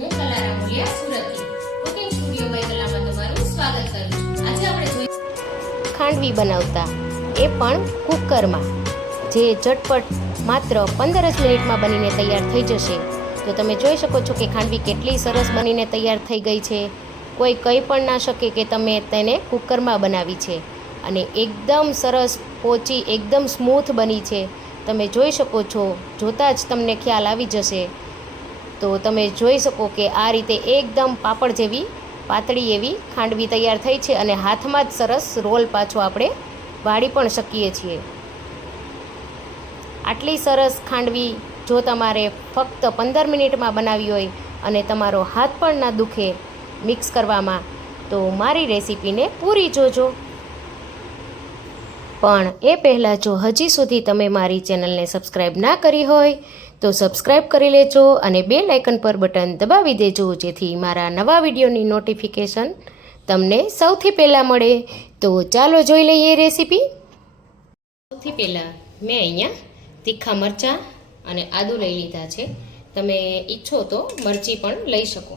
હું કલારા રામોલિયા સુરતથી. Cooking studio by તમારું સ્વાગત કરું છું. આજે આપણે જોઈ ખાંડવી બનાવતા. એ પણ કુકરમાં. જે ઝટપટ માત્ર પંદર જ મિનિટમાં બનીને તૈયાર થઈ જશે. તો તમે જોઈ શકો છો કે ખાંડવી કેટલી સરસ બનીને તૈયાર થઈ ગઈ છે. કોઈ કંઈ પણ ના શકે કે તમે તેને કુકરમાં બનાવી છે. અને એકદમ સરસ પોચી, એકદમ સ્મૂથ બની છે. તમે જોઈ શકો છો, જોતાં જ તમને ખ્યાલ આવી જશે. તો તમે જોઈ શકો કે આ રીતે એકદમ પાપડ જેવી, પાતળી એવી ખાંડવી તૈયાર થઈ છે અને હાથમાં જ સરસ રોલ પાછો આપણે વાળી પણ શકીએ છીએ. આટલી સરસ ખાંડવી જો તમારે ફક્ત પંદર મિનિટમાં બનાવી હોય અને તમારો હાથ પણ ના દુખે મિક્સ કરવામાં, તો મારી રેસીપીને પૂરી જોજો. પણ એ પહેલાં જો હજી સુધી તમે મારી ચેનલને સબસ્ક્રાઈબ ના કરી હોય તો સબસ્ક્રાઈબ કરી લેજો અને બે લાઇકન પર બટન દબાવી દેજો, જેથી મારા નવા વિડીયોની નોટિફિકેશન તમને સૌથી પહેલાં મળે. તો ચાલો જોઈ લઈએ રેસીપી સૌથી પહેલાં મેં અહીંયા તીખા મરચાં અને આદું લઈ લીધા છે. તમે ઈચ્છો તો મરચી પણ લઈ શકો.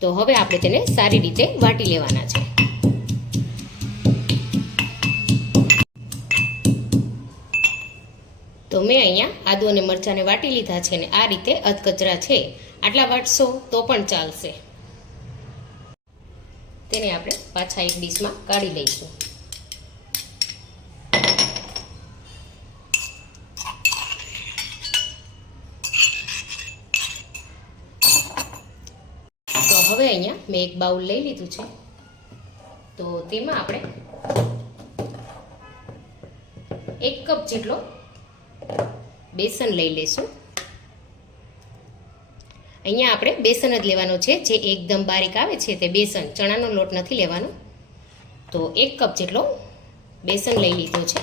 તો હવે આપણે તેને સારી રીતે વાટી લેવાના છે. મેં અહીંયા આદુ અને મરચાંને વાટી લીધા છે ને આ રીતે અધકચરા છે. આટલા વાટશો તો પણ ચાલશે. તેને આપણે પાછા એક ડીશમાં કાઢી લઈશું. તો હવે અહીંયા મેં એક બાઉલ લઈ લીધું છે. તો તેમાં આપણે એક કપ જેટલો બેસન લઈ લઈશું અહીંયા આપણે બેસન જ લેવાનો છે. જે એકદમ બારીક આવે છે તે બેસન. ચણાનો લોટ નથી લેવાનો. તો એક કપ જેટલો બેસન લઈ લીધો છે.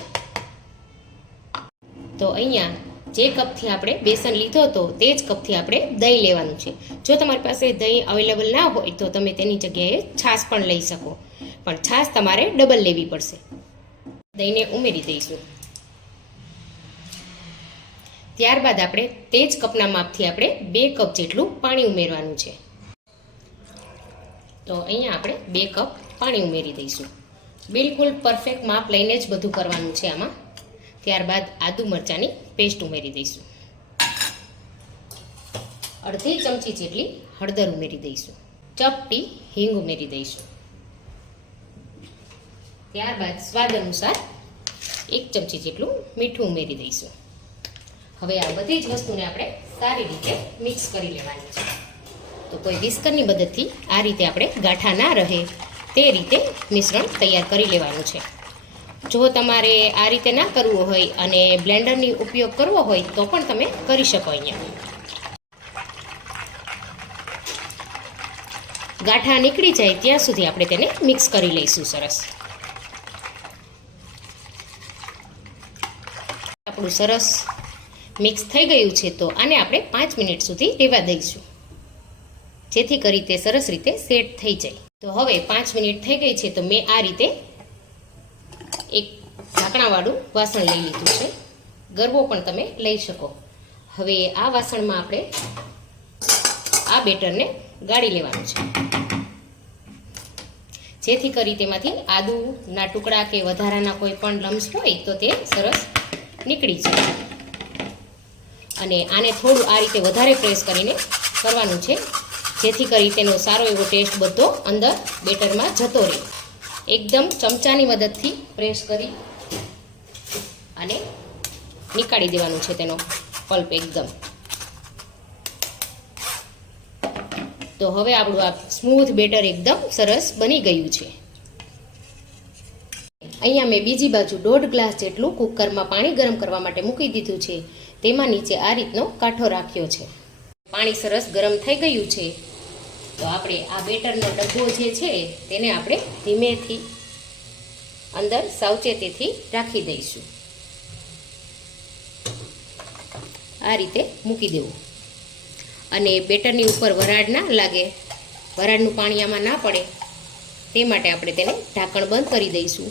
તો અહીંયા જે કપથી આપણે બેસન લીધો હતો તે જ કપથી આપણે દહીં લેવાનું છે. જો તમારી પાસે દહીં અવેલેબલ ના હોય તો તમે તેની જગ્યાએ છાશ પણ લઈ શકો. પણ છાશ તમારે ડબલ લેવી પડશે. દહીંને ઉમેરી દઈશું. ત્યારબાદ આપણે તે જ કપના માપથી આપણે બે કપ જેટલું પાણી ઉમેરવાનું છે. તો અહીંયા આપણે બે કપ પાણી ઉમેરી દઈશું. બિલકુલ પરફેક્ટ માપ લઈને જ બધું કરવાનું છે આમાં. ત્યારબાદ આદુ મરચાંની પેસ્ટ ઉમેરી દઈશું. અડધી ચમચી જેટલી હળદર ઉમેરી દઈશું. ચપટી હિંગ ઉમેરી દઈશું. ત્યારબાદ સ્વાદ અનુસાર એક ચમચી જેટલું મીઠું ઉમેરી દઈશું. હવે આ બધી જ વસ્તુને આપણે સારી રીતે મિક્સ કરી લેવાની છે. તો કોઈ વિસ્કરની મદદથી આ રીતે આપણે ગાંઠા ના રહે તે રીતે મિશ્રણ તૈયાર કરી લેવાનું છે. જો તમારે આ રીતે ના કરવું હોય અને બ્લેન્ડરની ઉપયોગ કરવો હોય તો પણ તમે કરી શકો અહીંયા. ગાંઠા નીકળી જાય ત્યાં સુધી આપણે તેને મિક્સ કરી લઈશું સરસ. આપણું સરસ મિક્સ થઈ ગયું છે તો આને આપણે પાંચ મિનિટ સુધી રહેવા દઈશું. જેથી કરી તે સરસ રીતે સેટ થઈ જાય. તો હવે પાંચ મિનિટ થઈ ગઈ છે તો મેં આ રીતે એક ઢાંકણાવાળું વાસણ લઈ લીધું છે. ગરવો પણ તમે લઈ શકો. હવે આ વાસણમાં આપણે આ બેટરને ગાળી લેવાનું છે. જેથી કરી તેમાંથી આદુના ટુકડા કે વધારાના કોઈ પણ લમ્સ હોય તો તે સરસ નીકળી જાય. અને આને થોડું આ રીતે વધારે પ્રેસ કરીને કરવાનું છે, જેથી કરી તેનો સારો એવો ટેસ્ટ બધો અંદર બેટરમાં જતો રહે. એકદમ ચમચાની મદદથી પ્રેસ કરી અને નીકાળી દેવાનું છે તેનો પલ્પ એકદમ. તો હવે આપણું આ સ્મૂથ બેટર એકદમ સરસ બની ગયું છે. અહીંયા મેં બીજી બાજુ દોઢ ગ્લાસ જેટલું કુકરમાં પાણી ગરમ કરવા માટે મૂકી દીધું છે. તેમાં નીચે આ રીતનો કાંઠો રાખ્યો છે. પાણી સરસ ગરમ થઈ ગયું છે. તો આપણે આ બેટરનો ડબ્બો જે છે, તેને આપણે ધીમેથી અંદર સાવચેતીથી રાખી દઈશું. આ રીતે મૂકી દેવું. અને બેટરની ઉપર વરાળ ના લાગે, વરાળનું પાણી આમાં ના પડે, તે માટે આપણે તેને ઢાંકણ બંધ કરી દઈશું.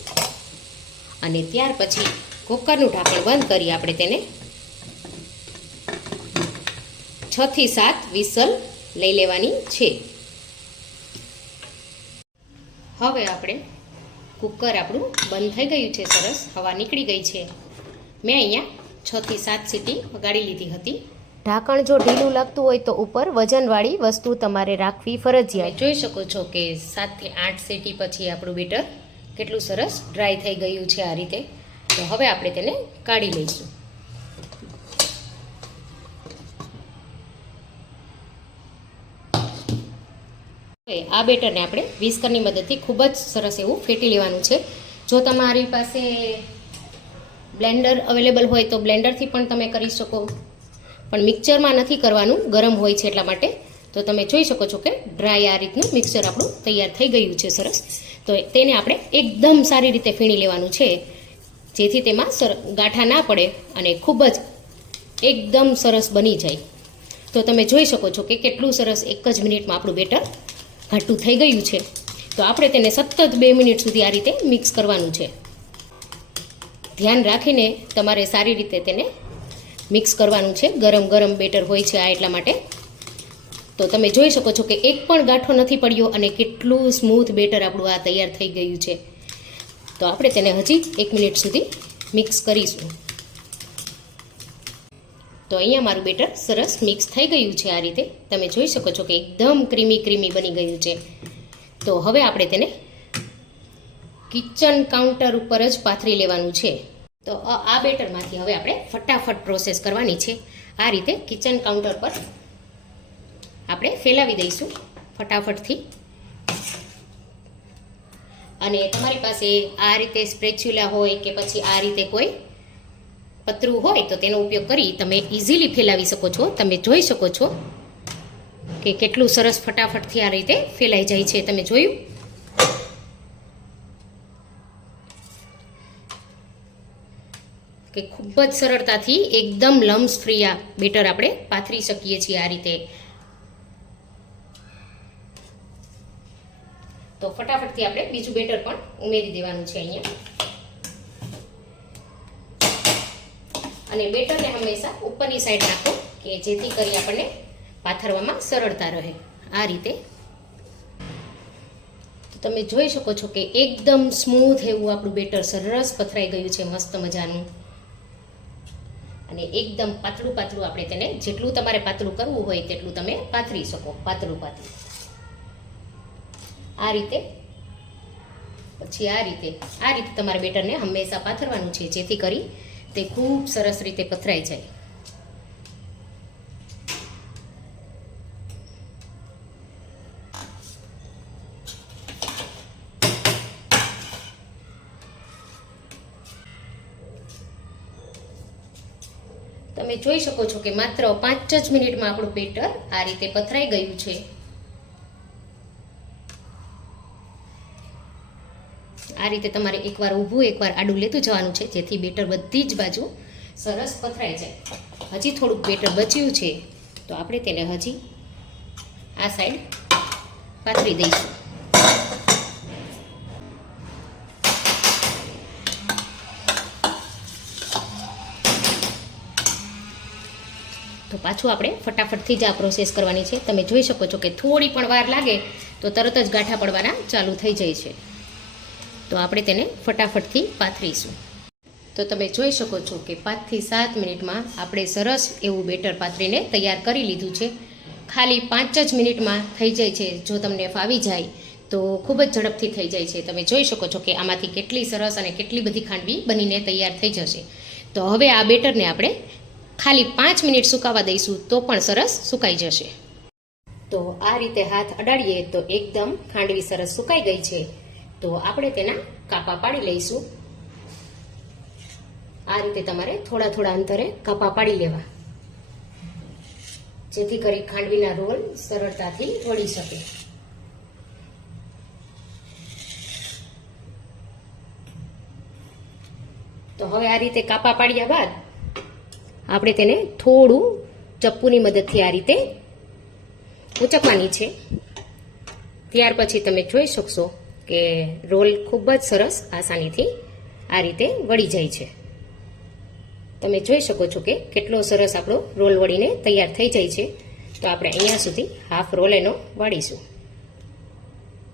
અને ત્યાર પછી કુકરનું ઢાંકણ બંધ કરી આપણે તેને છથી સાત વિસલ લઈ લેવાની છે. હવે આપણે કુકર આપણું બંધ થઈ ગયું છે સરસ. હવા નીકળી ગઈ છે. મેં અહીંયા છ થી સાત સીટી વગાડી લીધી હતી. ઢાંકણ જો ઢીલું લાગતું હોય તો ઉપર વજનવાળી વસ્તુ તમારે રાખવી ફરજિયાત. જોઈ શકો છો કે સાતથી આઠ સીટી પછી આપણું બેટર કેટલું સરસ ડ્રાય થઈ ગયું છે આ રીતે. તો હવે આપણે તેને કાઢી લઈશું. આ બેટરને આપણે વિસ્કરની મદદથી ખૂબ જ સરસ એવું ફેટી લેવાનું છે. જો તમારી પાસે બ્લેન્ડર અવેલેબલ હોય તો બ્લેન્ડરથી પણ તમે કરી શકો. પણ મિક્સરમાં નથી કરવાનું, ગરમ હોય છે એટલા માટે. તો તમે જોઈ શકો છો કે ડ્રાય આ રીતનું મિક્સર આપણું તૈયાર થઈ ગયું છે સરસ. તો તેને આપણે એકદમ સારી રીતે ફીણી લેવાનું છે. જેથી તેમાં સર, ગાંઠા ના પડે અને ખૂબ જ એકદમ સરસ બની જાય. તો તમે જોઈ શકો છો કે કેટલું સરસ એક જ મિનિટમાં આપણું બેટર ઘાટું થઈ ગયું છે. તો આપણે તેને સતત બે મિનિટ સુધી આ રીતે મિક્સ કરવાનું છે. ધ્યાન રાખીને તમારે સારી રીતે તેને મિક્સ કરવાનું છે. ગરમ ગરમ બેટર હોય છે આ એટલા માટે. તો તમે જોઈ શકો છો કે એક પણ ગાંઠો નથી પડ્યો અને કેટલું સ્મૂથ બેટર આપણું આ તૈયાર થઈ ગયું છે. તો આપણે તેને હજી એક મિનિટ સુધી મિક્સ કરીશું. તો અહીંયા મારું બેટર સરસ મિક્સ થઈ ગયું છે આ રીતે. તમે જોઈ શકો છો કે એકદમ ક્રીમી ક્રીમી બની ગયું છે. તો હવે આપણે તેને કિચન કાઉન્ટર ઉપર જ પાથરી લેવાનું છે. તો આ બેટરમાંથી હવે આપણે ફટાફટ પ્રોસેસ કરવાની છે. આ રીતે કિચન કાઉન્ટર પર આપણે ફેલાવી દઈશું ફટાફટથી. અને તમારી પાસે આ રીતે સ્પ્રેચ્યુલા હોય કે પછી આ રીતે કોઈ પતરું હોય તો તેનો ઉપયોગ કરી તમે ઇઝીલી ફેલાવી શકો છો. તમે જોઈ શકો છો કે કેટલું સરસ ફટાફટથી આ રીતે ફેલાઈ જાય છે. તમે જોયું? કે ખૂબ જ સરળતાથી એકદમ લમ્સ ફ્રી આ બેટર આપણે પાથરી શકીએ છીએ આ રીતે. તો ફટાફટથી આપણે બીજું બેટર પણ ઉમેરી દેવાનું છે અહીંયા. અને બેટરને હંમેશા ઉપરની સાઈડ રાખો કે જેથી કરી આપણને પાથરવામાં સરળતા રહે. આ રીતે તમે જોઈ શકો છો કે એકદમ સ્મૂથ એવું આપણું બેટર સરસ પથરાઈ ગયું છે, મસ્ત મજાનું. અને એકદમ પાતળું પાતળું આપણે તેને જેટલું તમારે પાતળું કરવું હોય તેટલું તમે પાથરી શકો, પાતળું પાતળું આ રીતે પછી આ રીતે આ રીતે તમારે બેટરને હંમેશા પાથરવાનું છે, જેથી કરી તે ખૂબ સરસ રીતે પથરાઈ જાય. તમે જોઈ શકો છો કે માત્ર પાંચ જ મિનિટમાં આપણું બેટર આ રીતે પથરાઈ ગયું છે. આ રીતે તમારે એકવાર ઊભું, એકવાર આડું લેતું જવાનું છે. જેથી બેટર બધી જ બાજુ સરસ પથરાઈ જાય. હજી થોડુંક બેટર બચ્યું છે, તો આપણે તેને હજી આ સાઈડ પાથરી દઈશું. તો પાછું આપણે ફટાફટથી જ આ પ્રોસેસ કરવાની છે. તમે જોઈ શકો છો કે થોડી પણ વાર લાગે તો તરત જ ગાંઠા પડવાના ચાલુ થઈ જાય છે. તો આપણે તેને ફટાફટથી પાથરીશું. તો તમે જોઈ શકો છો કે પાંચથી સાત મિનિટમાં આપણે સરસ એવું બેટર પાથરીને તૈયાર કરી લીધું છે. ખાલી પાંચ જ મિનિટમાં થઈ જાય છે. જો તમને ફાવી જાય તો ખૂબ જ ઝડપથી થઈ જાય છે. તમે જોઈ શકો છો કે આમાંથી કેટલી સરસ અને કેટલી બધી ખાંડવી બનીને તૈયાર થઈ જશે. તો હવે આ બેટરને આપણે ખાલી પાંચ મિનિટ સુકાવા દઈશું તો પણ સરસ સુકાઈ જશે. તો આ રીતે હાથ અડાડીએ તો એકદમ ખાંડવી સરસ સુકાઈ ગઈ છે. તો આપણે તેના કાપા પાડી લઈશું. આ રીતે તમારે થોડા થોડા અંતરે કાપા પાડી લેવા. જેથી કરી ખાંડવીના રોલ સરળતાથી વળી શકે. તો હવે આ રીતે કાપા પાડ્યા બાદ આપણે તેને થોડું ચપ્પુની મદદથી આ રીતે ઉચકવાની છે. ત્યાર પછી તમે જોઈ શકશો કે રોલ ખૂબ જ સરસ આસાનીથી આ રીતે વળી જાય છે. તમે જોઈ શકો છો કે કેટલો સરસ આપણો રોલ વળીને તૈયાર થઈ જાય છે. તો આપણે અહીંયા સુધી હાફ રોલ એનો વાળીશું.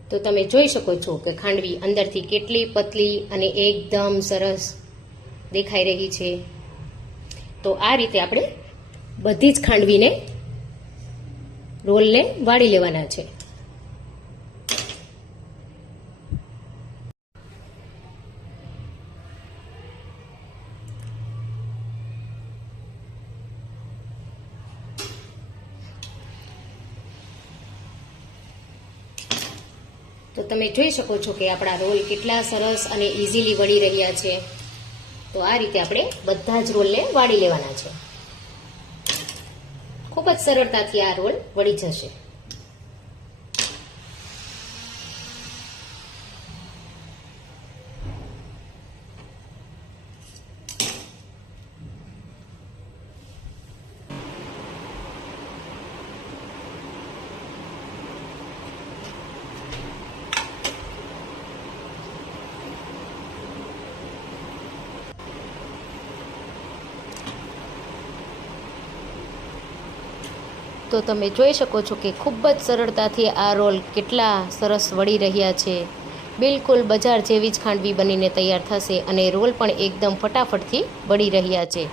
તો તમે જોઈ શકો છો કે ખાંડવી અંદરથી કેટલી પતલી અને એકદમ સરસ દેખાઈ રહી છે. તો આ રીતે આપણે બધી જ ખાંડવીને રોલને વાળી લેવાના છે. તો તમે જોઈ શકો છો કે આપણા રોલ કેટલા સરસ અને ઇઝીલી વળી રહ્યા છે. તો આ રીતે આપણે બધા જ રોલને વાળી લેવાના છે. ખૂબ જ સરળતાથી આ રોલ વળી જશે. તો તમે જોઈ શકો છો કે ખૂબ જ સરળતાથી આ રોલ કેટલા સરસ વળી રહ્યા છે. બિલકુલ બજાર જેવી જ ખાંડવી બનીને તૈયાર થશે અને રોલ પણ એકદમ ફટાફટથી વળી રહ્યા છે.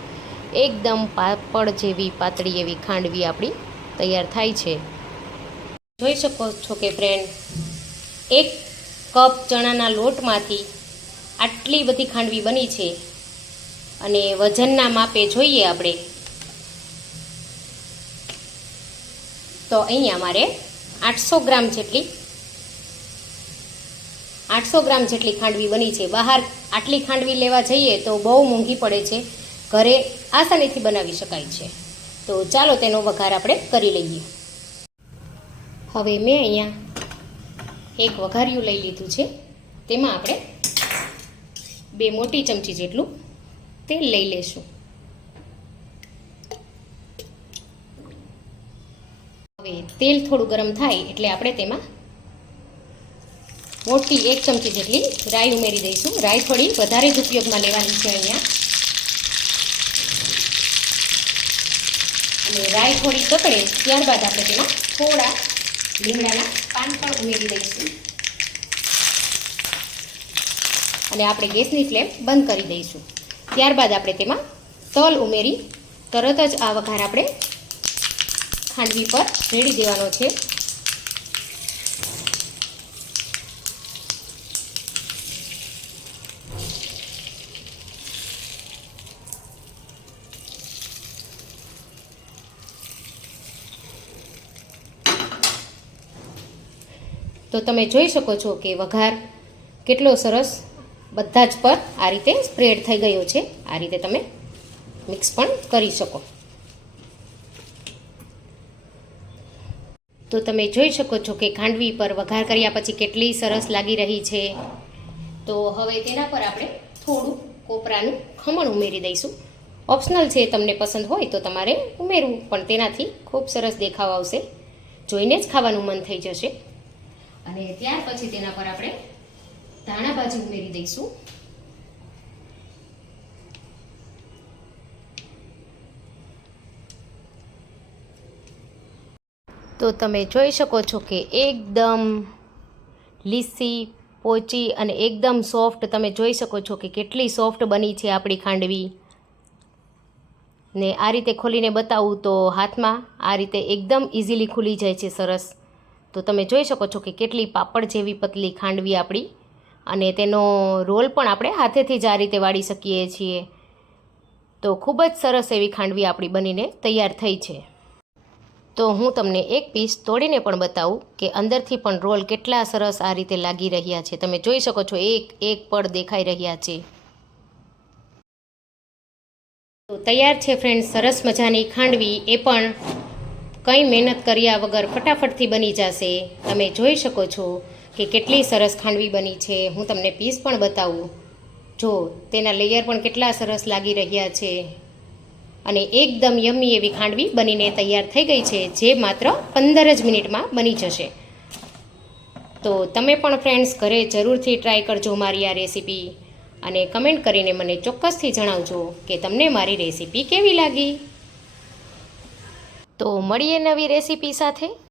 એકદમ પાપડ જેવી પાતળી એવી ખાંડવી આપણી તૈયાર થાય છે. જોઈ શકો છો કે ફ્રેન્ડ એક કપ ચણાના લોટમાંથી આટલી બધી ખાંડવી બની છે. અને વજનના માપે જોઈએ આપણે. તો અહીંયા મારે આઠસો ગ્રામ જેટલી, આઠસો ગ્રામ જેટલી ખાંડવી બની છે. બહાર આટલી ખાંડવી લેવા જઈએ તો બહુ મોંઘી પડે છે. ઘરે આસાનીથી બનાવી શકાય છે. તો ચાલો તેનો વઘાર આપણે કરી લઈએ. હવે મેં અહીંયા એક વઘારિયું લઈ લીધું છે. તેમાં આપણે બે મોટી ચમચી જેટલું તેલ લઈ લેશું. હવે તેલ થોડું ગરમ થાય એટલે આપણે તેમાં મોટી એક ચમચી જેટલી રાઈ ઉમેરી દઈશું. રાઈ થોડી વધારે જ ઉપયોગમાં લેવાની છે અહીંયા. અને રાઈ થોડી કકડે ત્યારબાદ આપણે તેમાં થોડા લીમડાના પાન પણ ઉમેરી દઈશું. અને આપણે ગેસની ફ્લેમ બંધ કરી દઈશું. ત્યારબાદ આપણે તેમાં તલ ઉમેરી તરત જ આ વઘાર આપણે ખાંડવી પર રેડી દેવાનો છે. તો તમે જોઈ શકો છો કે વઘાર કેટલો સરસ બધા જ પર આ રીતે સ્પ્રેડ થઈ ગયો છે. આ રીતે તમે મિક્સ પણ કરી શકો. તો તમે જોઈ શકો છો કે ખાંડવી પર વઘાર કર્યા પછી કેટલી સરસ લાગી રહી છે. તો હવે તેના પર આપણે થોડું કોપરાનું ખમણ ઉમેરી દઈશું. ઓપ્શનલ છે, તમને પસંદ હોય તો તમારે ઉમેરવું, પણ તેનાથી ખૂબ સરસ દેખાવ આવશે. જોઈને જ ખાવાનું મન થઈ જશે. અને ત્યાર પછી તેના પર આપણે ધાણા ભાજી ઉમેરી દઈશું. તો તમે જોઈ શકો છો કે એકદમ લીસી, પોચી અને એકદમ સોફ્ટ તમે જોઈ શકો છો કે કેટલી સોફ્ટ બની છે આપણી ખાંડવી. ને આ રીતે ખોલીને બતાવું તો હાથમાં આ રીતે એકદમ ઇઝીલી ખુલી જાય છે સરસ. તો તમે જોઈ શકો છો કે કેટલી પાપડ જેવી પતલી ખાંડવી આપણી. અને તેનો રોલ પણ આપણે હાથેથી જ આ રીતે વાળી શકીએ છીએ. તો ખૂબ જ સરસ એવી ખાંડવી આપણી બનીને તૈયાર થઈ છે. તો હું તમને એક પીસ તોડીને પણ બતાવું કે અંદરથી પણ રોલ કેટલા સરસ આ રીતે લાગી રહ્યા છે. તમે જોઈ શકો છો, એક એક પડ દેખાઈ રહ્યા છે. તો તૈયાર છે ફ્રેન્ડ સરસ મજાની ખાંડવી. એ પણ કંઈ મહેનત કર્યા વગર ફટાફટથી બની જશે. તમે જોઈ શકો છો કે કેટલી સરસ ખાંડવી બની છે. હું તમને પીસ પણ બતાવું. જો, તેના લેયર પણ કેટલા સરસ લાગી રહ્યા છે. અને એકદમ યમ્મી એવી ખાંડવી બનીને તૈયાર થઈ ગઈ છે, જે માત્ર પંદર જ મિનિટમાં બની જશે. તો તમે પણ ફ્રેન્ડ્સ ઘરે જરૂરથી ટ્રાય કરજો મારી આ રેસીપી અને કમેન્ટ કરીને મને ચોક્કસથી જણાવજો કે તમને મારી રેસીપી કેવી લાગી. તો મળીએ નવી રેસીપી સાથે.